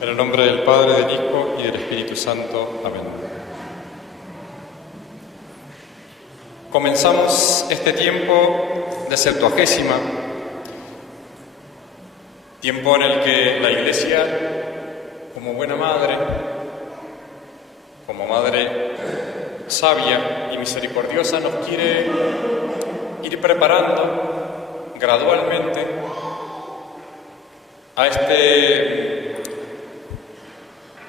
En el nombre del Padre, del Hijo y del Espíritu Santo. Amén. Comenzamos este tiempo de Septuagésima, tiempo en el que la Iglesia, como buena madre, como madre sabia y misericordiosa, nos quiere ir preparando gradualmente a este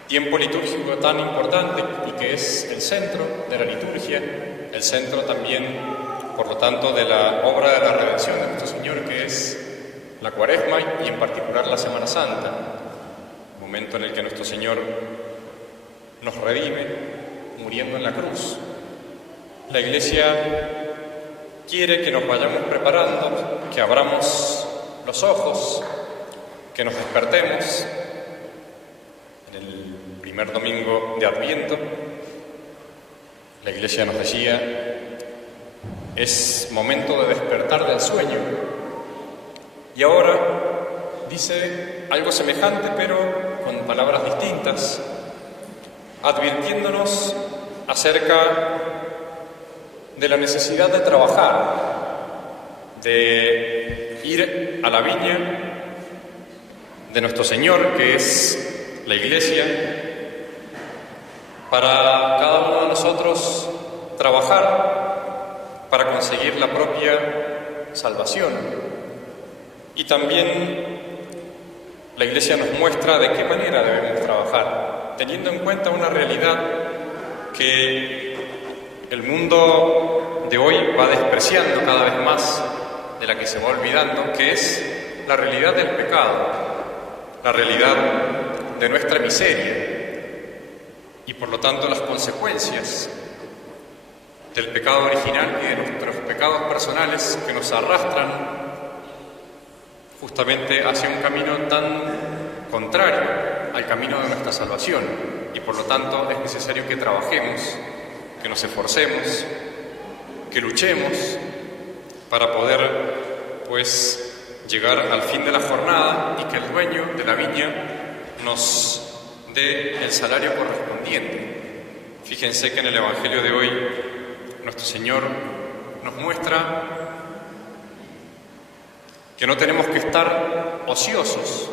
tiempo litúrgico tan importante y que es el centro de la liturgia, el centro también, por lo tanto, de la obra de la redención de nuestro Señor, que es la Cuaresma y en particular la Semana Santa, momento en el que nuestro Señor nos redime muriendo en la cruz. La Iglesia quiere que nos vayamos preparando, que abramos los ojos, que nos despertemos. En el primer domingo de Adviento, la Iglesia nos decía, es momento de despertar del sueño. Y ahora dice algo semejante, pero con palabras distintas, advirtiéndonos acerca de la necesidad de trabajar, de ir a la viña de nuestro Señor, que es la Iglesia, para cada uno de nosotros trabajar para conseguir la propia salvación. Y también la Iglesia nos muestra de qué manera debemos trabajar, teniendo en cuenta una realidad que el mundo de hoy va despreciando cada vez más, de la que se va olvidando, que es la realidad del pecado, la realidad de nuestra miseria y por lo tanto las consecuencias del pecado original y de nuestros pecados personales que nos arrastran justamente hacia un camino tan contrario al camino de nuestra salvación, y por lo tanto es necesario que trabajemos, que nos esforcemos, que luchemos para poder llegar al fin de la jornada y que el dueño de la viña nos dé el salario correspondiente. Fíjense que en el Evangelio de hoy nuestro Señor nos muestra que no tenemos que estar ociosos.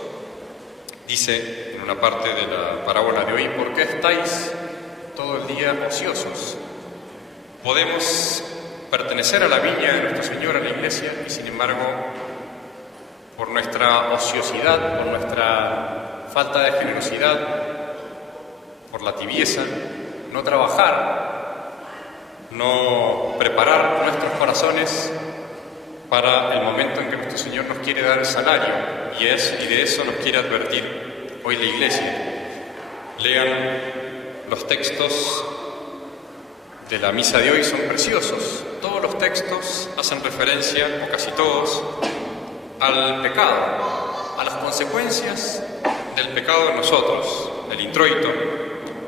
Dice en una parte de la parábola de hoy, ¿por qué estáis todo el día ociosos? Podemos pertenecer a la viña de nuestro Señor, a la Iglesia, y sin embargo, por nuestra ociosidad, por nuestra falta de generosidad, por la tibieza, no trabajar, no preparar nuestros corazones para el momento en que nuestro Señor nos quiere dar el salario, y de eso nos quiere advertir hoy la Iglesia. Lean los textos de la misa de hoy, son preciosos. Todos los textos hacen referencia, o casi todos, al pecado, a las consecuencias del pecado en nosotros. El introito: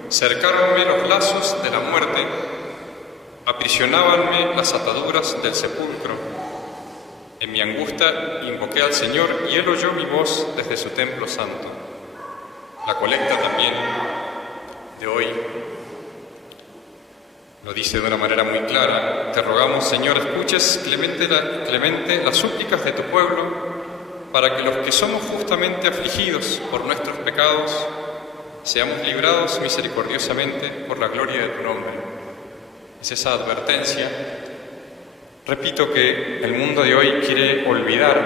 cercáronme los lazos de la muerte, aprisionábanme las ataduras del sepulcro. En mi angustia invoqué al Señor y Él oyó mi voz desde su templo santo. La colecta también de hoy lo dice de una manera muy clara: te rogamos, Señor, escuches clemente las súplicas de tu pueblo, para que los que somos justamente afligidos por nuestros pecados seamos librados misericordiosamente por la gloria de tu nombre. Es esa advertencia. Repito que el mundo de hoy quiere olvidar,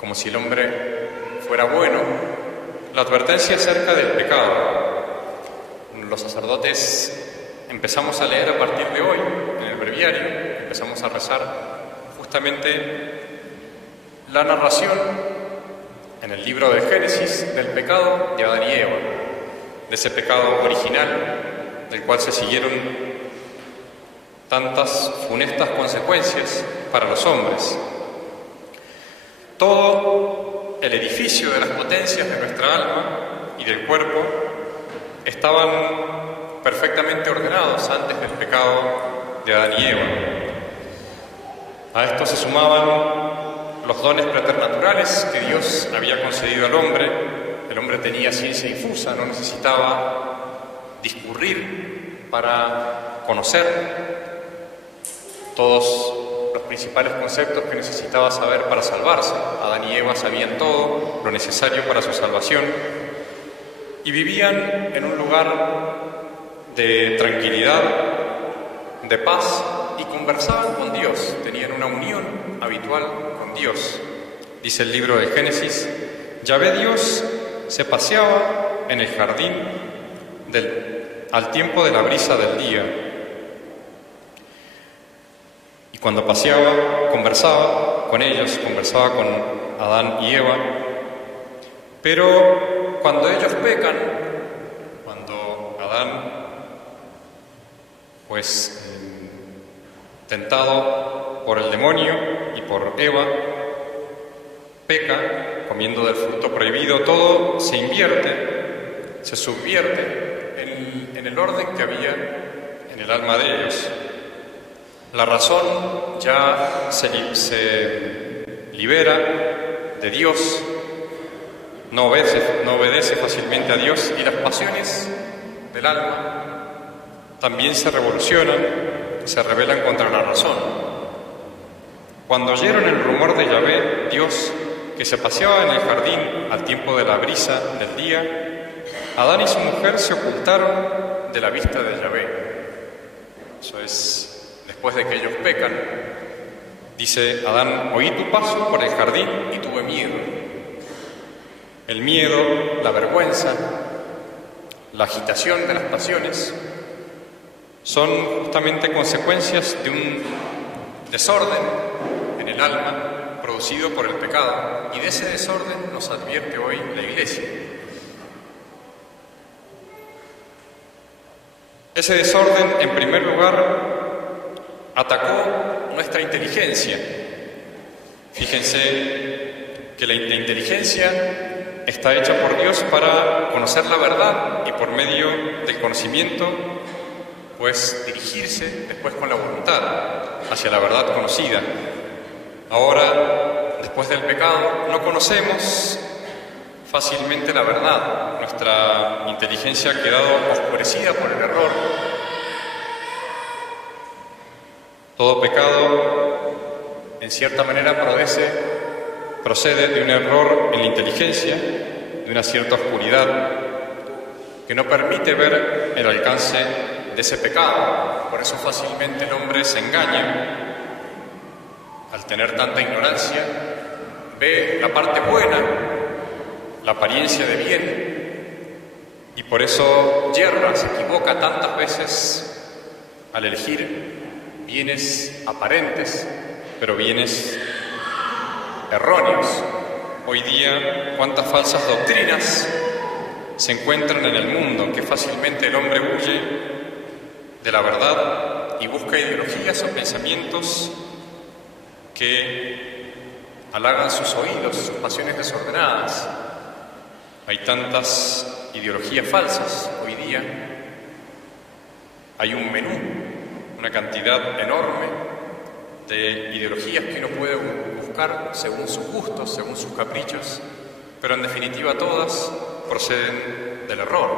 como si el hombre fuera bueno, la advertencia acerca del pecado. Los sacerdotes empezamos a leer a partir de hoy, en el breviario, empezamos a rezar justamente la narración en el libro de Génesis del pecado de Adán y Eva, de ese pecado original del cual se siguieron tantas funestas consecuencias para los hombres. Todo el edificio de las potencias de nuestra alma y del cuerpo estaban perfectamente ordenados antes del pecado de Adán y Eva. A esto se sumaban los dones preternaturales que Dios había concedido al hombre, el hombre tenía ciencia difusa, no necesitaba discurrir para conocer todos los principales conceptos que necesitaba saber para salvarse. Adán y Eva sabían todo lo necesario para su salvación y vivían en un lugar de tranquilidad, de paz, y conversaban con Dios, tenían una unión habitual con Dios. Dice el libro de Génesis: Yahvé Dios se paseaba en el jardín al tiempo de la brisa del día, y cuando paseaba conversaba con ellos, conversaba con Adán y Eva. Pero cuando ellos pecan, cuando Adán tentado por el demonio y por Eva, peca comiendo del fruto prohibido, todo se invierte, se subvierte en el orden que había en el alma de ellos. La razón ya se libera de Dios, no obedece fácilmente a Dios, y las pasiones del alma también se revolucionan, se rebelan contra la razón. Cuando oyeron el rumor de Yahvé, Dios, que se paseaba en el jardín al tiempo de la brisa del día, Adán y su mujer se ocultaron de la vista de Yahvé. Eso es, después de que ellos pecan, dice Adán: oí tu paso por el jardín y tuve miedo. El miedo, la vergüenza, la agitación de las pasiones son justamente consecuencias de un desorden en el alma producido por el pecado, y de ese desorden nos advierte hoy la Iglesia. Ese desorden, en primer lugar, atacó nuestra inteligencia. Fíjense que la inteligencia está hecha por Dios para conocer la verdad y por medio del conocimiento dirigirse después con la voluntad hacia la verdad conocida. Ahora, después del pecado, no conocemos fácilmente la verdad. Nuestra inteligencia ha quedado oscurecida por el error. Todo pecado, en cierta manera, procede de un error en la inteligencia, de una cierta oscuridad que no permite ver el alcance de ese pecado. Por eso fácilmente el hombre se engaña. Al tener tanta ignorancia, ve la parte buena, la apariencia de bien, y por eso yerra, se equivoca tantas veces al elegir bienes aparentes, pero bienes erróneos. Hoy día, cuántas falsas doctrinas se encuentran en el mundo, que fácilmente el hombre huye de la verdad y busca ideologías o pensamientos que halagan sus oídos, sus pasiones desordenadas. Hay tantas ideologías falsas hoy día, hay un menú, una cantidad enorme de ideologías que uno puede buscar según sus gustos, según sus caprichos, pero en definitiva todas proceden del error.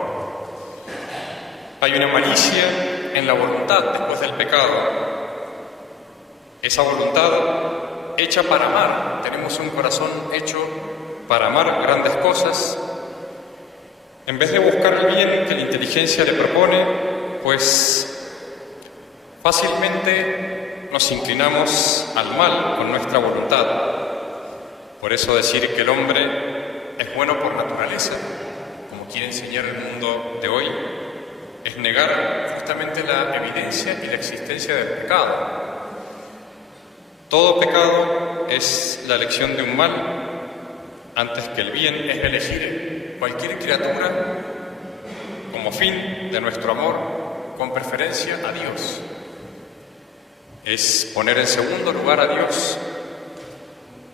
Hay una malicia en la voluntad después del pecado. Esa voluntad hecha para amar. Tenemos un corazón hecho para amar grandes cosas. En vez de buscar el bien que la inteligencia le propone, fácilmente nos inclinamos al mal con nuestra voluntad. Por eso decir que el hombre es bueno por naturaleza, como quiere enseñar el mundo de hoy, es negar justamente la evidencia y la existencia del pecado. Todo pecado es la elección de un mal antes que el bien. Es elegir cualquier criatura como fin de nuestro amor, con preferencia a Dios. Es poner en segundo lugar a Dios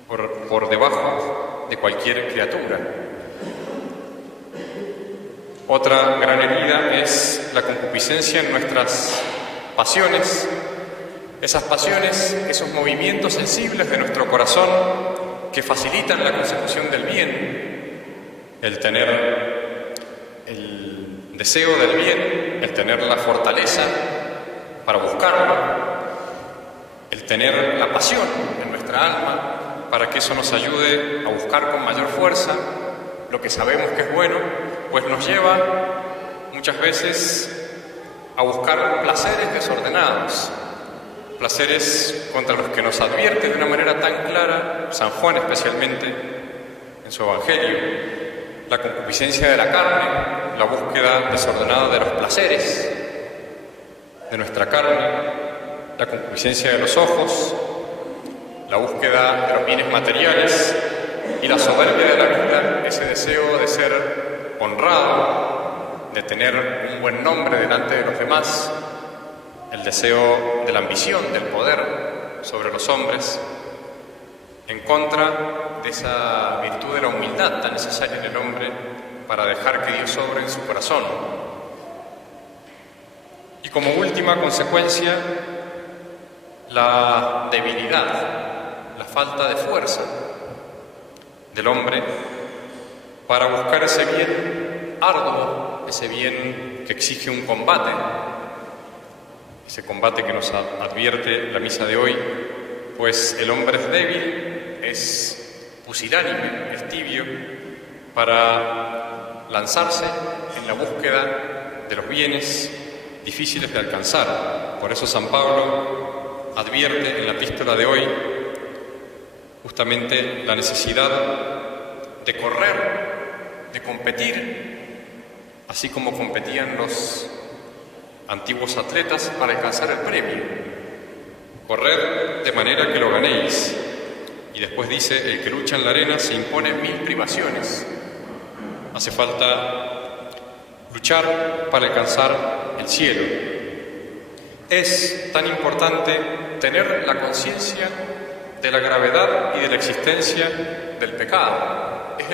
por debajo de cualquier criatura. Otra gran herida es la concupiscencia en nuestras pasiones. Esas pasiones, esos movimientos sensibles de nuestro corazón que facilitan la consecución del bien, el tener el deseo del bien, el tener la fortaleza para buscarlo, el tener la pasión en nuestra alma para que eso nos ayude a buscar con mayor fuerza lo que sabemos que es bueno, pues nos lleva muchas veces a buscar placeres desordenados, placeres contra los que nos advierte de una manera tan clara San Juan, especialmente en su Evangelio: la concupiscencia de la carne, la búsqueda desordenada de los placeres de nuestra carne, la concupiscencia de los ojos, la búsqueda de los bienes materiales y la soberbia de la vida, ese deseo de ser honrado, de tener un buen nombre delante de los demás, el deseo de la ambición, del poder sobre los hombres, en contra de esa virtud de la humildad tan necesaria en el hombre para dejar que Dios obre en su corazón. Y como última consecuencia, la debilidad, la falta de fuerza del hombre para buscar ese bien arduo, ese bien que exige un combate, ese combate que nos advierte la misa de hoy, pues el hombre es débil, es pusilánime, es tibio para lanzarse en la búsqueda de los bienes difíciles de alcanzar. Por eso San Pablo advierte en la epístola de hoy justamente la necesidad de correr, de competir, así como competían los antiguos atletas para alcanzar el premio. Corred de manera que lo ganéis. Y después dice: el que lucha en la arena se impone 1000 privaciones. Hace falta luchar para alcanzar el cielo. Es tan importante tener la conciencia de la gravedad y de la existencia del pecado. Es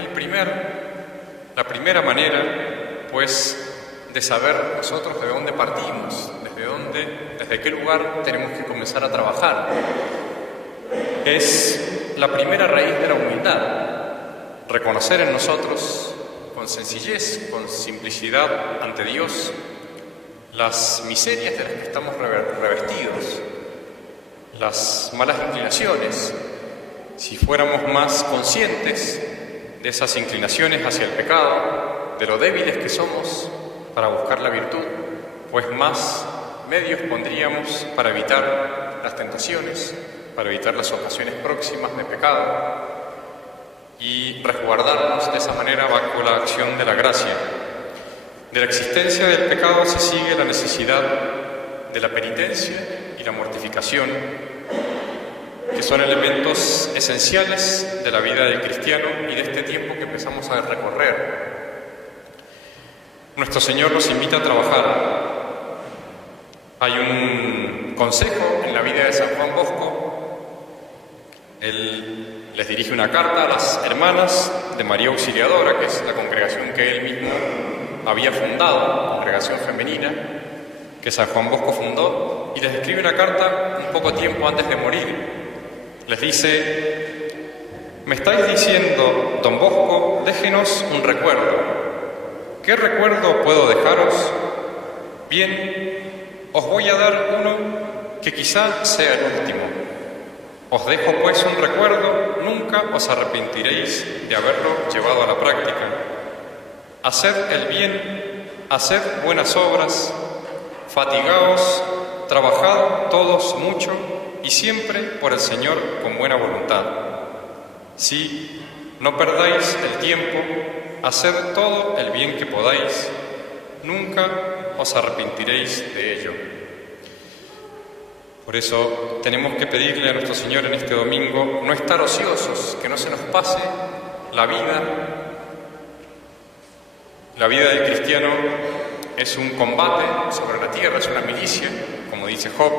la primera manera, pues, de saber nosotros de dónde partimos, desde qué lugar tenemos que comenzar a trabajar. Es la primera raíz de la humildad, reconocer en nosotros con sencillez, con simplicidad ante Dios, las miserias de las que estamos revestidos, las malas inclinaciones. Si fuéramos más conscientes de esas inclinaciones hacia el pecado, de lo débiles que somos para buscar la virtud, pues más medios pondríamos para evitar las tentaciones, para evitar las ocasiones próximas de pecado y resguardarnos de esa manera bajo la acción de la gracia. De la existencia del pecado se sigue la necesidad de la penitencia y la mortificación, que son elementos esenciales de la vida del cristiano y de este tiempo que empezamos a recorrer. Nuestro Señor nos invita a trabajar. Hay un consejo en la vida de San Juan Bosco. Él les dirige una carta a las hermanas de María Auxiliadora, que es la congregación que él mismo había fundado, congregación femenina, que San Juan Bosco fundó, y les escribe una carta un poco tiempo antes de morir. Les dice: me estáis diciendo, don Bosco, déjenos un recuerdo. ¿Qué recuerdo puedo dejaros? Bien, os voy a dar uno que quizá sea el último. Os dejo pues un recuerdo, nunca os arrepentiréis de haberlo llevado a la práctica. Haced el bien, haced buenas obras, fatigaos, trabajad todos mucho y siempre por el Señor con buena voluntad. Sí, no perdáis el tiempo, haced todo el bien que podáis, nunca os arrepentiréis de ello. Por eso tenemos que pedirle a nuestro Señor en este domingo no estar ociosos, que no se nos pase la vida. La vida del cristiano es un combate sobre la tierra, es una milicia, como dice Job,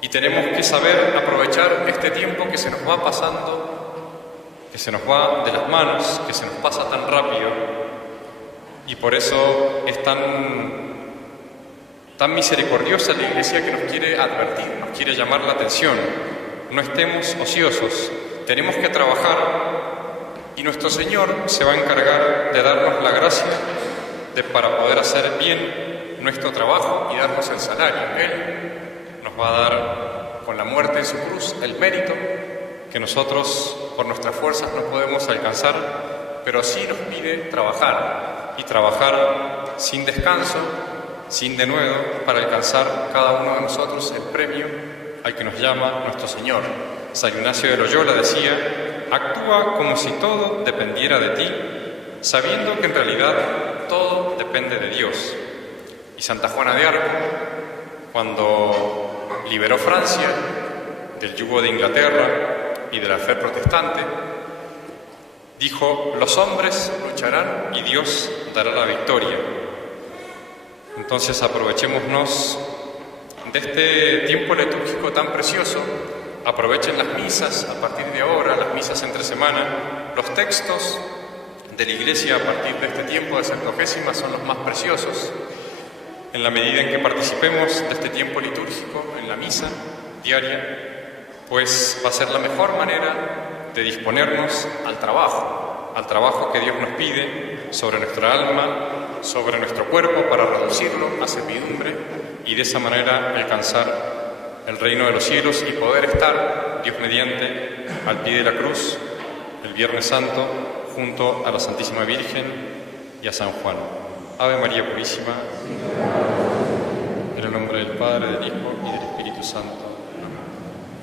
y tenemos que saber aprovechar este tiempo que se nos va pasando, que se nos va de las manos, que se nos pasa tan rápido, y por eso es tan misericordiosa la Iglesia que nos quiere advertir, nos quiere llamar la atención. No estemos ociosos, tenemos que trabajar y nuestro Señor se va a encargar de darnos la gracia para poder hacer bien nuestro trabajo y darnos el salario. Él nos va a dar, con la muerte en su cruz, el mérito que nosotros por nuestras fuerzas no podemos alcanzar, pero sí nos pide trabajar, y trabajar sin descanso, sin denuedo, para alcanzar cada uno de nosotros el premio al que nos llama nuestro Señor. San Ignacio de Loyola decía: actúa como si todo dependiera de ti, sabiendo que en realidad todo depende de Dios. Y Santa Juana de Arco, cuando liberó Francia del yugo de Inglaterra y de la fe protestante, dijo: los hombres lucharán y Dios dará la victoria. Entonces aprovechémonos de este tiempo litúrgico tan precioso. Aprovechen las misas a partir de ahora, las misas entre semana. Los textos de la Iglesia a partir de este tiempo de Septuagésima son los más preciosos. En la medida en que participemos de este tiempo litúrgico en la misa diaria, pues va a ser la mejor manera de disponernos al trabajo que Dios nos pide sobre nuestra alma, sobre nuestro cuerpo, para reducirlo a servidumbre y de esa manera alcanzar el reino de los cielos y poder estar, Dios mediante, al pie de la cruz el Viernes Santo junto a la Santísima Virgen y a San Juan. Ave María Purísima, en el nombre del Padre, del Hijo y del Espíritu Santo.